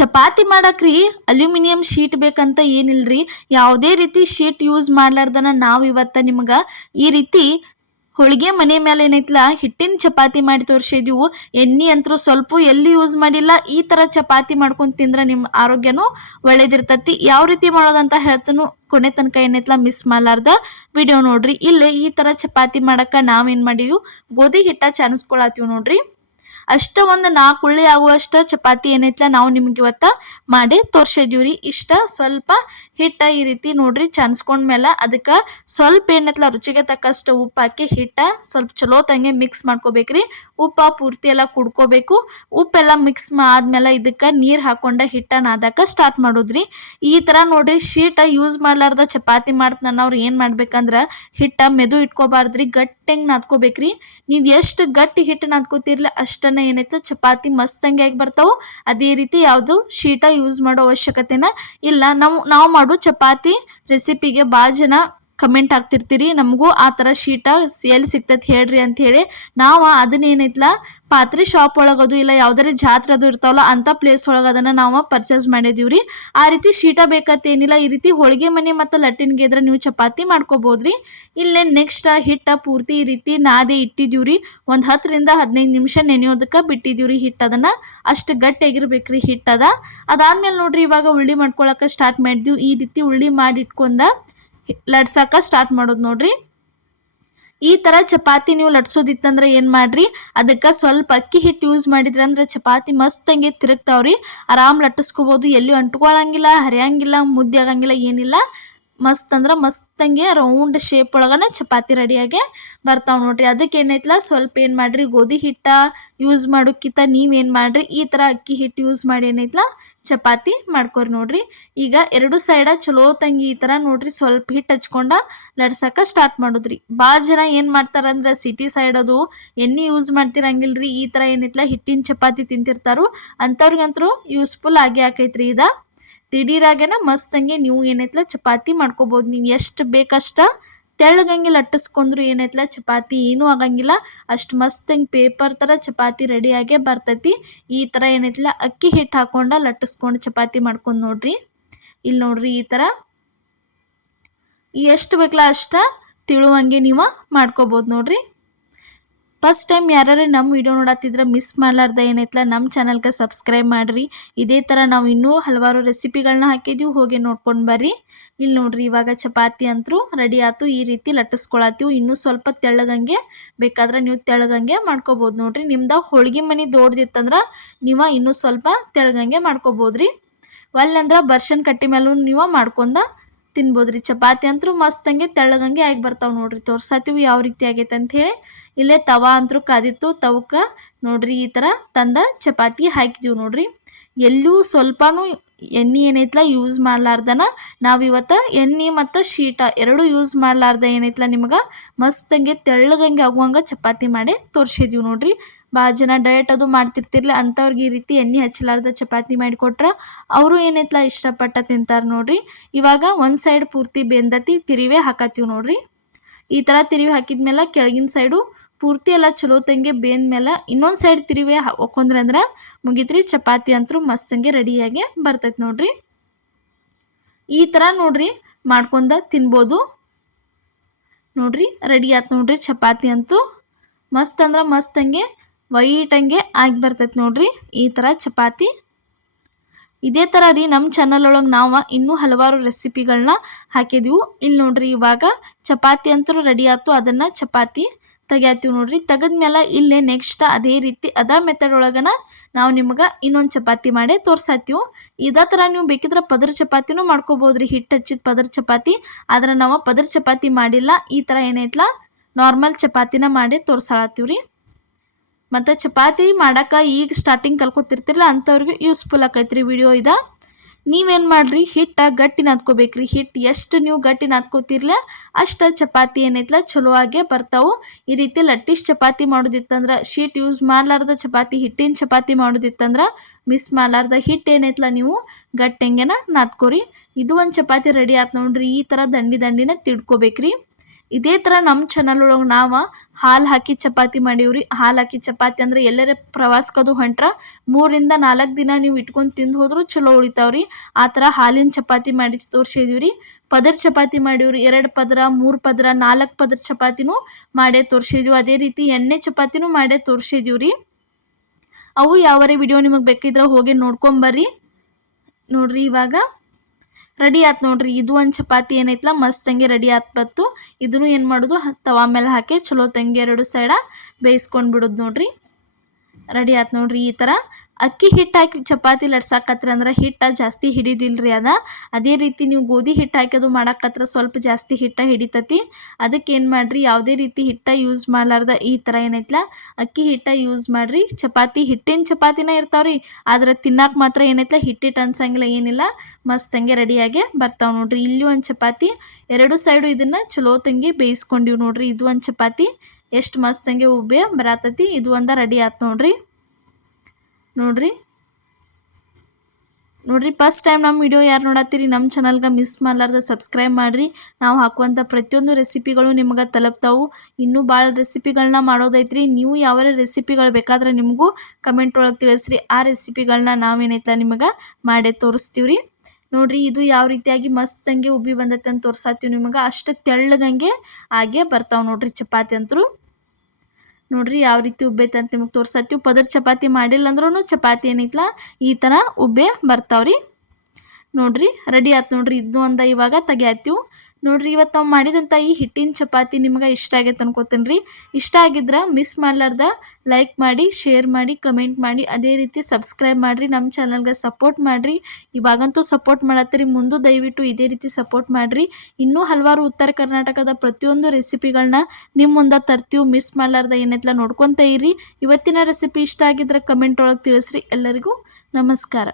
Chapati ಮಾಡಕ್ರಿ aluminium sheet ಬೇಕಂತ ಏನಿಲ್ರಿ. ಯಾವುದೇ ರೀತಿ ಶೀಟ್ ಯೂಸ್ ಮಾಡ್ಲಾರ್ದನ ನಾವು ಇವತ್ತ ನಿಮ್ಗೆ ಈ ರೀತಿ ಹೋಳಿಗೆ ಮನೆ ಮೇಲೆ ಏನೈತಲ್ಲ ಹಿಟ್ಟಿನ ಚಪಾತಿ ಮಾಡಿ ತೋರಿಸಿದೀವು. ಎಣ್ಣೆ ಅಂತರೂ ಸ್ವಲ್ಪ ಎಲ್ಲಿ ಯೂಸ್ ಮಾಡಿಲ್ಲ. ಈ ಥರ ಚಪಾತಿ ಮಾಡ್ಕೊಂಡು ತಿಂದ್ರೆ ನಿಮ್ಮ ಆರೋಗ್ಯನೂ ಒಳ್ಳೇದಿರ್ತತಿ. ಯಾವ ರೀತಿ ಮಾಡೋದಂತ ಹೇಳ್ತಾನು ಕೊನೆ ತನಕ ಏನೈತಲ್ಲ ಮಿಸ್ ಮಾಡಲಾರ್ದ ವಿಡಿಯೋ ನೋಡ್ರಿ. ಇಲ್ಲೇ ಈ ಥರ ಚಪಾತಿ ಮಾಡಕ್ಕೆ ನಾವೇನು ಮಾಡೀವಿ, ಗೋಧಿ ಹಿಟ್ಟ ಚಾನಿಸ್ಕೊಳತ್ತೀವಿ ನೋಡ್ರಿ. ಅಷ್ಟ ಒಂದು 4 ಉಳ್ಳಿ ಆಗುವಷ್ಟು ಚಪಾತಿ ಏನೈತಲ್ಲ ನಾವು ನಿಮ್ಗೆ ಇವತ್ತ ಮಾಡಿ ತೋರಿಸಿದೀವ್ರಿ. ಇಷ್ಟ ಸ್ವಲ್ಪ ಹಿಟ್ಟ ಈ ರೀತಿ ನೋಡ್ರಿ ಚಾನ್ಸ್ಕೊಂಡ್ಮೇಲೆ ಅದಕ್ಕೆ ಸ್ವಲ್ಪ ಏನೈತಲ್ಲ ರುಚಿಗೆ ತಕ್ಕಷ್ಟು ಉಪ್ಪು ಹಾಕಿ ಹಿಟ್ಟ ಸ್ವಲ್ಪ ಚಲೋ ತಂಗೆ ಮಿಕ್ಸ್ ಮಾಡ್ಕೋಬೇಕ್ರಿ. ಉಪ್ಪು ಪೂರ್ತಿ ಎಲ್ಲ ಕುಡ್ಕೋಬೇಕು. ಉಪ್ಪೆಲ್ಲ ಮಿಕ್ಸ್ ಆದ್ಮೇಲೆ ಇದಕ್ಕೆ ನೀರು ಹಾಕೊಂಡ ಹಿಟ್ಟ ನಾದಕ್ಕೆ ಸ್ಟಾರ್ಟ್ ಮಾಡೋದ್ರಿ. ಈ ಥರ ನೋಡ್ರಿ ಶೀಟ್ ಯೂಸ್ ಮಾಡ್ಲಾರ್ದ ಚಪಾತಿ ಮಾಡ್ತಾನ ಅವ್ರು ಏನು ಮಾಡ್ಬೇಕಂದ್ರೆ ಹಿಟ್ಟ ಮೆದು ಇಟ್ಕೋಬಾರ್ದ್ರಿ, ಗಟ್ಟಿಂಗ್ ನಾದ್ಕೋಬೇಕ್ರಿ. ನೀವು ಎಷ್ಟು ಗಟ್ಟಿ ಹಿಟ್ಟು ನಾದ್ಕೋತಿರ್ಲಿ ಅಷ್ಟನ್ನ ಏನೈತೆ ಚಪಾತಿ ಮಸ್ತಂಗೆ ಆಗಿ ಬರ್ತಾವೆ. ಅದೇ ರೀತಿ ಯಾವುದು ಶೀಟ ಯೂಸ್ ಮಾಡೋ ಅವಶ್ಯಕತೆನ ಇಲ್ಲ. ನಾವು ಮಾಡೋ ಚಪಾತಿ ರೆಸಿಪಿಗೆ ಭಾಳ ಜನ ಕಮೆಂಟ್ ಆಗ್ತಿರ್ತೀರಿ, ನಮಗೂ ಆ ಥರ ಶೀಟ ಎಲ್ಲಿ ಸಿಗ್ತೈತೆ ಹೇಳ್ರಿ ಅಂತ ಹೇಳಿ. ನಾವು ಅದನ್ನೇನೈತಲ್ಲ ಪಾತ್ರೆ ಶಾಪ್ ಒಳಗದು ಇಲ್ಲ ಯಾವುದಾರ ಜಾತ್ರೆ ಅದು ಇರ್ತಾವಲ್ಲ ಅಂಥ ಪ್ಲೇಸ್ ಒಳಗೆ ಅದನ್ನು ನಾವು ಪರ್ಚೇಸ್ ಮಾಡಿದೀವ್ರಿ. ಆ ರೀತಿ ಶೀಟ ಬೇಕತ್ತೇನಿಲ್ಲ. ಈ ರೀತಿ ಹೋಳಿಗೆ ಮನೆ ಮತ್ತು ಲಟ್ಟಿನ್ಗೆ ಇದ್ರೆ ನೀವು ಚಪಾತಿ ಮಾಡ್ಕೋಬೋದ್ರಿ. ಇಲ್ಲೇ ನೆಕ್ಸ್ಟ್ ಹಿಟ್ಟ ಪೂರ್ತಿ ಈ ರೀತಿ ನಾದೆ ಇಟ್ಟಿದ್ದೀವ್ರಿ. ಒಂದು 10ರಿಂದ 15 ನಿಮಿಷ ನೆನೆಯೋದಕ್ಕೆ ಬಿಟ್ಟಿದ್ದೀವ್ರಿ ಹಿಟ್ಟು. ಅದನ್ನು ಅಷ್ಟು ಗಟ್ಟಿಯಾಗಿರ್ಬೇಕ್ರಿ ಹಿಟ್ಟದ. ಅದಾದ್ಮೇಲೆ ನೋಡ್ರಿ ಇವಾಗ ಉಳ್ಳಿ ಮಾಡ್ಕೊಳಕ್ಕೆ ಸ್ಟಾರ್ಟ್ ಮಾಡಿದ್ವಿ. ಈ ರೀತಿ ಉಳ್ಳಿ ಮಾಡಿ ಇಟ್ಕೊಂಡ ಲಟ್ಸಕ್ಕೆ ಸ್ಟಾರ್ಟ್ ಮಾಡೋದು ನೋಡ್ರಿ. ಈ ಥರ ಚಪಾತಿ ನೀವು ಲಟ್ಸೋದಿತ್ತಂದ್ರೆ ಏನು ಮಾಡ್ರಿ, ಅದಕ್ಕೆ ಸ್ವಲ್ಪ ಅಕ್ಕಿ ಹಿಟ್ಟು ಯೂಸ್ ಮಾಡಿದ್ರಿ ಅಂದ್ರೆ ಚಪಾತಿ ಮಸ್ತಂಗೆ ತಿರುಗ್ತಾವ್ರಿ. ಆರಾಮ್ ಲಟ್ಟಿಸ್ಕೋಬೋದು, ಎಲ್ಲಿಯೂ ಅಂಟ್ಕೊಳಂಗಿಲ್ಲ, ಹರಿಯಂಗಿಲ್ಲ, ಮುದ್ದೆ ಆಗಂಗಿಲ್ಲ, ಏನಿಲ್ಲ. ಮಸ್ತ್ ಅಂದ್ರೆ ಮಸ್ತಂಗೆ ರೌಂಡ್ ಶೇಪ್ ಒಳಗನ ಚಪಾತಿ ರೆಡಿಯಾಗೆ ಬರ್ತಾವೆ ನೋಡ್ರಿ. ಅದಕ್ಕೆ ಏನೈತಲ್ಲ ಸ್ವಲ್ಪ ಏನು ಮಾಡಿರಿ, ಗೋಧಿ ಹಿಟ್ಟ ಯೂಸ್ ಮಾಡೋಕ್ಕಿಂತ ನೀವೇನು ಮಾಡಿರಿ ಈ ಥರ ಅಕ್ಕಿ ಹಿಟ್ಟು ಯೂಸ್ ಮಾಡಿ ಏನೈತಲ್ಲ ಚಪಾತಿ ಮಾಡ್ಕೊರಿ ನೋಡ್ರಿ. ಈಗ ಎರಡು ಸೈಡ ಚಲೋ ತಂಗಿ ಈ ಥರ ನೋಡ್ರಿ ಸ್ವಲ್ಪ ಹಿಟ್ಟು ಹಚ್ಕೊಂಡ ಲಡ್ಸಕ್ಕೆ ಸ್ಟಾರ್ಟ್ ಮಾಡೋದ್ರಿ. ಭಾಳ ಜನ ಏನು ಮಾಡ್ತಾರಂದ್ರೆ ಸಿಟಿ ಸೈಡ್ ಅದು ಎಣ್ಣೆ ಯೂಸ್ ಮಾಡ್ತಿರಂಗಿಲ್ರಿ. ಈ ಥರ ಏನೈತಲ್ಲ ಹಿಟ್ಟಿನ ಚಪಾತಿ ತಿಂತಿರ್ತಾರೋ ಅಂಥವ್ರಿಗಂತರೂ ಯೂಸ್ಫುಲ್ ಆಗೇ ಆಕೈತ್ರಿ. ಇದು ದಿಢೀರಾಗೇನ ಮಸ್ತಂಗೆ ನೀವು ಏನೈತಲ್ಲ ಚಪಾತಿ ಮಾಡ್ಕೋಬೋದು. ನೀವು ಎಷ್ಟು ಬೇಕಷ್ಟ ತೆಳ್ಳಗಂಗೆ ಲಟ್ಟಿಸ್ಕೊಂಡ್ರು ಏನೈತಲ್ಲ ಚಪಾತಿ ಏನೂ ಆಗಂಗಿಲ್ಲ. ಅಷ್ಟು ಮಸ್ತಂಗೆ ಪೇಪರ್ ಥರ ಚಪಾತಿ ರೆಡಿಯಾಗೇ ಬರ್ತೈತಿ. ಈ ಥರ ಏನೈತಲ್ಲ ಅಕ್ಕಿ ಹಿಟ್ಟು ಹಾಕ್ಕೊಂಡು ಲಟ್ಟಿಸ್ಕೊಂಡು ಚಪಾತಿ ಮಾಡ್ಕೊಂಡು ನೋಡ್ರಿ. ಇಲ್ಲಿ ನೋಡ್ರಿ ಈ ಥರ ಎಷ್ಟು ಬೇಕಲ್ಲ ಅಷ್ಟ ತಿಳುವಂಗೆ ನೀವು ಮಾಡ್ಕೋಬೋದು ನೋಡ್ರಿ. ಫಸ್ಟ್ ಟೈಮ್ ಯಾರು ನಮ್ಮ ವಿಡಿಯೋ ನೋಡತ್ತಿದ್ರೆ ಮಿಸ್ ಮಾಡಲಾರ್ದ ಏನೈತಲ್ಲ ನಮ್ಮ ಚಾನಲ್ಗೆ ಸಬ್ಸ್ಕ್ರೈಬ್ ಮಾಡಿರಿ. ಇದೇ ಥರ ನಾವು ಇನ್ನೂ ಹಲವಾರು ರೆಸಿಪಿಗಳನ್ನ ಹಾಕಿದ್ದೀವಿ, ಹೋಗಿ ನೋಡ್ಕೊಂಡು ಬರ್ರಿ. ಇಲ್ಲಿ ನೋಡ್ರಿ ಇವಾಗ ಚಪಾತಿ ಅಂತರೂ ರೆಡಿ ಆಯ್ತು. ಈ ರೀತಿ ಲಟ್ಟಿಸ್ಕೊಳತ್ತೀವಿ. ಇನ್ನೂ ಸ್ವಲ್ಪ ತೆಳ್ಳಗಂಗೆ ಬೇಕಾದ್ರೆ ನೀವು ತೆಳ್ಳಗಂಗೆ ಮಾಡ್ಕೋಬೋದು ನೋಡ್ರಿ. ನಿಮ್ದು ಹೋಳಿಗೆ ಮನೆ ದೊಡ್ಡದಿತ್ತಂದ್ರೆ ನೀವು ಇನ್ನೂ ಸ್ವಲ್ಪ ತೆಳ್ಳಗಂಗೆ ಮಾಡ್ಕೋಬೋದ್ರಿ. ಒಲ್ಲಂದ್ರೆ ಬರ್ಷನ್ ಕಟ್ಟಿ ಮೇಲೂ ನೀವು ಮಾಡ್ಕೊಂಡ ತಿನ್ಬೋದ್ರಿ. ಚಪಾತಿ ಅಂತರೂ ಮಸ್ತಂಗೆ ತೆಳ್ಳಗಂಗೆ ಆಗಿ ಬರ್ತಾವೆ ನೋಡ್ರಿ. ತೋರ್ಸಾತೀವಿ ಯಾವ ರೀತಿ ಆಗೈತೆ ಅಂಥೇಳಿ. ಇಲ್ಲೇ ತವಾ ಅಂತರೂ ಕಾದಿತ್ತು. ತವಕ್ಕೆ ನೋಡ್ರಿ ಈ ಥರ ತಂದ ಚಪಾತಿ ಹಾಕಿದೀವಿ ನೋಡ್ರಿ. ಎಲ್ಲೂ ಸ್ವಲ್ಪನೂ ಎಣ್ಣೆ ಏನೈತಲ್ಲ ಯೂಸ್ ಮಾಡ್ಲಾರ್ದನ ನಾವಿವತ್ತು ಎಣ್ಣೆ ಮತ್ತು ಶೀಟ ಎರಡೂ ಯೂಸ್ ಮಾಡ್ಲಾರ್ದ ಏನೈತಲ್ಲ ನಿಮ್ಗೆ ಮಸ್ತಂಗೆ ತೆಳ್ಳಗಂಗೆ ಆಗುವಂಗೆ ಚಪಾತಿ ಮಾಡಿ ತೋರಿಸಿದೀವಿ ನೋಡ್ರಿ. ಭಾಳ ಜನ ಡಯಟ್ ಅದು ಮಾಡ್ತಿರ್ತಿರ್ಲಿ ಅಂಥವ್ರಿಗೆ ಈ ರೀತಿ ಎಣ್ಣೆ ಹಚ್ಚಲಾರ್ದ ಚಪಾತಿ ಮಾಡಿಕೊಟ್ರೆ ಅವರು ಏನೈತಲ್ಲ ಇಷ್ಟಪಟ್ಟ ತಿಂತಾರೆ ನೋಡ್ರಿ. ಇವಾಗ ಒಂದು ಸೈಡ್ ಪೂರ್ತಿ ಬೆಂದತಿ ತಿರಿವೆ ಹಾಕತ್ತೀವಿ ನೋಡ್ರಿ. ಈ ಥರ ತಿರಿವಿ ಹಾಕಿದ್ಮೇಲೆ ಕೆಳಗಿನ ಸೈಡು ಪೂರ್ತಿ ಎಲ್ಲ ಚಲೋ ತಂಗೆ ಬೇಂದ್ಮೇಲೆ ಇನ್ನೊಂದು ಸೈಡ್ ತಿರಿವೆ ಹಾಕೊಂಡ್ರೆ ಮುಗಿತ್ರಿ. ಚಪಾತಿ ಅಂತರೂ ಮಸ್ತಂಗೆ ರೆಡಿಯಾಗೆ ಬರ್ತೈತೆ ನೋಡ್ರಿ. ಈ ಥರ ನೋಡ್ರಿ ಮಾಡ್ಕೊಂಡ ತಿನ್ಬೋದು ನೋಡ್ರಿ. ರೆಡಿ ಆಯ್ತು ನೋಡ್ರಿ ಚಪಾತಿ ಅಂತೂ ಮಸ್ತ್ ಅಂದ್ರೆ ಮಸ್ತಂಗೆ ವೈಟಂಗೆ ಆಗಿ ಬರ್ತೈತೆ ನೋಡ್ರಿ ಈ ಥರ ಚಪಾತಿ. ಇದೇ ಥರ ರೀ ನಮ್ಮ ಚಾನಲ್ ಒಳಗೆ ನಾವು ಇನ್ನೂ ಹಲವಾರು ರೆಸಿಪಿಗಳನ್ನ ಹಾಕಿದ್ದೀವಿ. ಇಲ್ಲಿ ನೋಡ್ರಿ ಇವಾಗ ಚಪಾತಿ ಅಂತೂ ರೆಡಿ ಆಯ್ತು. ಅದನ್ನು ಚಪಾತಿ ತೆಗಿತೀವಿ ನೋಡ್ರಿ. ತೆಗೆದ್ಮೇಲೆ ಇಲ್ಲೇ ನೆಕ್ಸ್ಟ್ ಅದೇ ರೀತಿ ಅದೇ ಮೆಥಡ್ ಒಳಗನ ನಾವು ನಿಮ್ಗೆ ಇನ್ನೊಂದು ಚಪಾತಿ ಮಾಡಿ ತೋರ್ಸಾತೀವಿ. ಇದೇ ಥರ ನೀವು ಬೇಕಿದ್ರೆ ಪದರ ಚಪಾತಿನೂ ಮಾಡ್ಕೋಬೋದ್ರಿ, ಹಿಟ್ಟು ಹಚ್ಚಿದ ಪದರ ಚಪಾತಿ. ಆದರೆ ನಾವು ಪದರ ಚಪಾತಿ ಮಾಡಿಲ್ಲ. ಈ ಥರ ಏನೈತಲ್ಲ ನಾರ್ಮಲ್ ಚಪಾತಿನ ಮಾಡಿ ತೋರ್ಸಾಳತ್ತೀವಿ ರೀ. ಮತ್ತು ಚಪಾತಿ ಮಾಡೋಕೆ ಈಗ ಸ್ಟಾರ್ಟಿಂಗ್ ಕಲ್ಕೊತಿರ್ತಿರಲ್ಲ ಅಂಥವ್ರಿಗೆ ಯೂಸ್ಫುಲ್ ಆಕೈತ್ರಿ ವಿಡಿಯೋ ಇದು. ನೀವೇನು ಮಾಡಿರಿ ಹಿಟ್ಟು ಗಟ್ಟಿ ನಾದ್ಕೋಬೇಕ್ರಿ. ಹಿಟ್ಟು ಎಷ್ಟು ನೀವು ಗಟ್ಟಿ ನಾದ್ಕೋತಿರ್ಲ ಅಷ್ಟು ಚಪಾತಿ ಏನೈತಲ್ಲ ಚಲೋ ಆಗೇ ಬರ್ತಾವೆ. ಈ ರೀತಿ ಲಟ್ಟಿಸ್ ಚಪಾತಿ ಮಾಡೋದಿತ್ತಂದ್ರೆ ಶೀಟ್ ಯೂಸ್ ಮಾಡಲಾರ್ದ ಚಪಾತಿ ಹಿಟ್ಟಿನ ಚಪಾತಿ ಮಾಡೋದಿತ್ತಂದ್ರೆ ಮಿಸ್ ಮಾಡಲಾರ್ದ ಹಿಟ್ಟು ಏನೈತಲ್ಲ ನೀವು ಗಟ್ಟಂಗೆನ ನಾದ್ಕೋರಿ. ಇದು ಒಂದು ಚಪಾತಿ ರೆಡಿ ಆಯ್ತು ನೋಡ್ರಿ. ಈ ಥರ ದಂಡಿನ ತಿಡ್ಕೋಬೇಕ್ರಿ. ಇದೇ ಥರ ನಮ್ಮ ಚಾನಲ್ ಒಳಗೆ ನಾವು ಹಾಲು ಹಾಕಿ ಚಪಾತಿ ಮಾಡೀವ್ರಿ. ಹಾಲು ಹಾಕಿ ಚಪಾತಿ ಅಂದ್ರೆ ಎಲ್ಲರ ಪ್ರವಾಸಕ್ಕದು ಹೊಂಟ್ರ 3-4 ದಿನ ನೀವು ಇಟ್ಕೊಂಡು ತಿಂದು ಹೋದ್ರೂ ಚಲೋ ಉಳಿತಾವ್ರಿ. ಆ ಥರ ಹಾಲಿನ ಚಪಾತಿ ಮಾಡಿ ತೋರಿಸಿದೀವಿ. ಪದರ್ ಚಪಾತಿ ಮಾಡೀವ್ರಿ. 2 ಪದರ, 3 ಪದರ, 4 ಪದರ ಚಪಾತಿನೂ ಮಾಡೇ ತೋರಿಸಿದ್ವಿ. ಅದೇ ರೀತಿ ಎಣ್ಣೆ ಚಪಾತಿನೂ ಮಾಡೇ ತೋರಿಸಿದೀವ್ರಿ. ಅವು ಯಾವರೇ ವಿಡಿಯೋ ನಿಮಗೆ ಬೇಕಿದ್ರೆ ಹೋಗಿ ನೋಡ್ಕೊಂಬರ್ರಿ. ನೋಡ್ರಿ ಇವಾಗ ರೆಡಿ ಆಯ್ತು ನೋಡ್ರಿ. ಇದು ಒಂದು ಚಪಾತಿ ಏನೈತಲ್ಲ ಮಸ್ತಂಗೆ ರೆಡಿ ಆತ್ ಬತ್ತು. ಇದನ್ನು ಏನು ಮಾಡೋದು ತವಾ ಮೇಲೆ ಹಾಕಿ ಚಲೋ ತಂಗಿ 2 ಸೈಡ ಬೇಯಿಸ್ಕೊಂಡು ಬಿಡೋದು ನೋಡ್ರಿ. ರೆಡಿ ಆಯ್ತು ನೋಡ್ರಿ. ಈ ಥರ ಅಕ್ಕಿ ಹಿಟ್ಟು ಹಾಕಿ ಚಪಾತಿ ಲಟ್ಸಾಕತ್ರ ಅಂದ್ರೆ ಹಿಟ್ಟು ಜಾಸ್ತಿ ಹಿಡಿದಿಲ್ರಿ ಅದೇ ರೀತಿ ನೀವು ಗೋಧಿ ಹಿಟ್ಟು ಹಾಕಿ ಅದು ಮಾಡಾಕತ್ರ ಸ್ವಲ್ಪ ಜಾಸ್ತಿ ಹಿಟ್ಟು ಹಿಡಿತತಿ. ಅದಕ್ಕೆ ಏನು ಮಾಡಿರಿ, ಯಾವುದೇ ರೀತಿ ಹಿಟ್ಟು ಯೂಸ್ ಮಾಡಲಾರ್ದ ಈ ಥರ ಏನೈತಲ್ಲ ಅಕ್ಕಿ ಹಿಟ್ಟು ಯೂಸ್ ಮಾಡಿರಿ. ಚಪಾತಿ ಹಿಟ್ಟಿನ ಚಪಾತಿನೇ ಇರ್ತಾವ್ರಿ, ಆದ್ರೆ ತಿನ್ನಕ್ಕೆ ಮಾತ್ರ ಏನೈತಲ್ಲ ಹಿಟ್ಟಿಟ್ಟು ಅನ್ಸಂಗಿಲ್ಲ, ಏನಿಲ್ಲ ಮಸ್ತಂಗೆ ರೆಡಿಯಾಗೆ ಬರ್ತಾವೆ ನೋಡ್ರಿ. ಇಲ್ಲಿ ಒಂದು ಚಪಾತಿ 2 ಸೈಡು ಇದನ್ನು ಚಲೋ ತಂಗಿ ಬೇಯಿಸ್ಕೊಂಡಿವಿ ನೋಡ್ರಿ. ಇದು ಒಂದು ಚಪಾತಿ ಎಷ್ಟು ಮಸ್ತಂಗೆ ಉಬ್ಬೆ ಬರತತಿ. ಇದು ಒಂದು ರೆಡಿ ಆಯ್ತು ನೋಡ್ರಿ. ನೋಡ್ರಿ ಫಸ್ಟ್ ಟೈಮ್ ನಮ್ಮ ವಿಡಿಯೋ ಯಾರು ನೋಡತ್ತೀರಿ ನಮ್ಮ ಚಾನಲ್ಗೆ ಮಿಸ್ ಮಾಡಲಾರ್ದ ಸಬ್ಸ್ಕ್ರೈಬ್ ಮಾಡಿರಿ. ನಾವು ಹಾಕುವಂಥ ಪ್ರತಿಯೊಂದು ರೆಸಿಪಿಗಳು ನಿಮಗೆ ತಲುಪ್ತಾವು. ಇನ್ನೂ ಭಾಳ ರೆಸಿಪಿಗಳನ್ನ ಮಾಡೋದೈತ್ರಿ. ನೀವು ಯಾವ ರೆಸಿಪಿಗಳು ಬೇಕಾದ್ರೆ ನಿಮಗೂ ಕಮೆಂಟ್ ಒಳಗೆ ತಿಳಿಸ್ರಿ. ಆ ರೆಸಿಪಿಗಳನ್ನ ನಾವೇನೈತೆ ನಿಮಗೆ ಮಾಡೇ ತೋರಿಸ್ತೀವ್ರಿ. ನೋಡ್ರಿ ಇದು ಯಾವ ರೀತಿಯಾಗಿ ಮಸ್ತಂಗೆ ಉಬ್ಬಿ ಬಂದೈತೆ ಅಂತ ತೋರ್ಸಾತೀವಿ ನಿಮಗೆ. ಅಷ್ಟು ತೆಳ್ಳಗಂಗೆ ಆಗೇ ಬರ್ತಾವೆ ನೋಡ್ರಿ ಚಪಾತಿ ಅಂತರೂ. ನೋಡ್ರಿ ಯಾವ ರೀತಿ ಉಬ್ಬೈತೆ ಅಂತ ನಿಮಗೆ ತೋರ್ಸತ್ತೀವಿ. ಪದರ್ ಚಪಾತಿ ಮಾಡಿಲ್ಲ ಅಂದ್ರೂ ಚಪಾತಿ ಏನೈತಲ್ಲ ಈ ಥರ ಉಬ್ಬೆ ಬರ್ತಾವ್ರಿ. ನೋಡ್ರಿ ರೆಡಿ ಆಯ್ತು ನೋಡ್ರಿ. ಇದು ಒಂದು ಇವಾಗ ತೆಗಿಯಾತೀವಿ ನೋಡ್ರಿ. ಇವತ್ತು ನಾವು ಮಾಡಿದಂಥ ಈ ಹಿಟ್ಟಿನ ಚಪಾತಿ ನಿಮ್ಗೆ ಇಷ್ಟ ಆಗೈತೆ ಅನ್ಕೋತೀನಿ ರೀ. ಇಷ್ಟ ಆಗಿದ್ರೆ ಮಿಸ್ ಮಾಡಲಾರ್ದ ಲೈಕ್ ಮಾಡಿ, ಶೇರ್ ಮಾಡಿ, ಕಮೆಂಟ್ ಮಾಡಿ, ಅದೇ ರೀತಿ ಸಬ್ಸ್ಕ್ರೈಬ್ ಮಾಡಿರಿ. ನಮ್ಮ ಚಾನಲ್ಗೆ ಸಪೋರ್ಟ್ ಮಾಡಿರಿ. ಇವಾಗಂತೂ ಸಪೋರ್ಟ್ ಮಾಡತ್ತೀರಿ, ಮುಂದೆ ದಯವಿಟ್ಟು ಇದೇ ರೀತಿ ಸಪೋರ್ಟ್ ಮಾಡಿರಿ. ಇನ್ನೂ ಹಲವಾರು ಉತ್ತರ ಕರ್ನಾಟಕದ ಪ್ರತಿಯೊಂದು ರೆಸಿಪಿಗಳನ್ನ ನಿಮ್ಮ ಮುಂದೆ ತರ್ತೀವಿ. ಮಿಸ್ ಮಾಡಲಾರ್ದ ಏನೈತಲ್ಲ ನೋಡ್ಕೊತ ಇರಿ. ಇವತ್ತಿನ ರೆಸಿಪಿ ಇಷ್ಟ ಆಗಿದ್ರೆ ಕಮೆಂಟ್ ಒಳಗೆ ತಿಳಿಸ್ರಿ. ಎಲ್ಲರಿಗೂ ನಮಸ್ಕಾರ.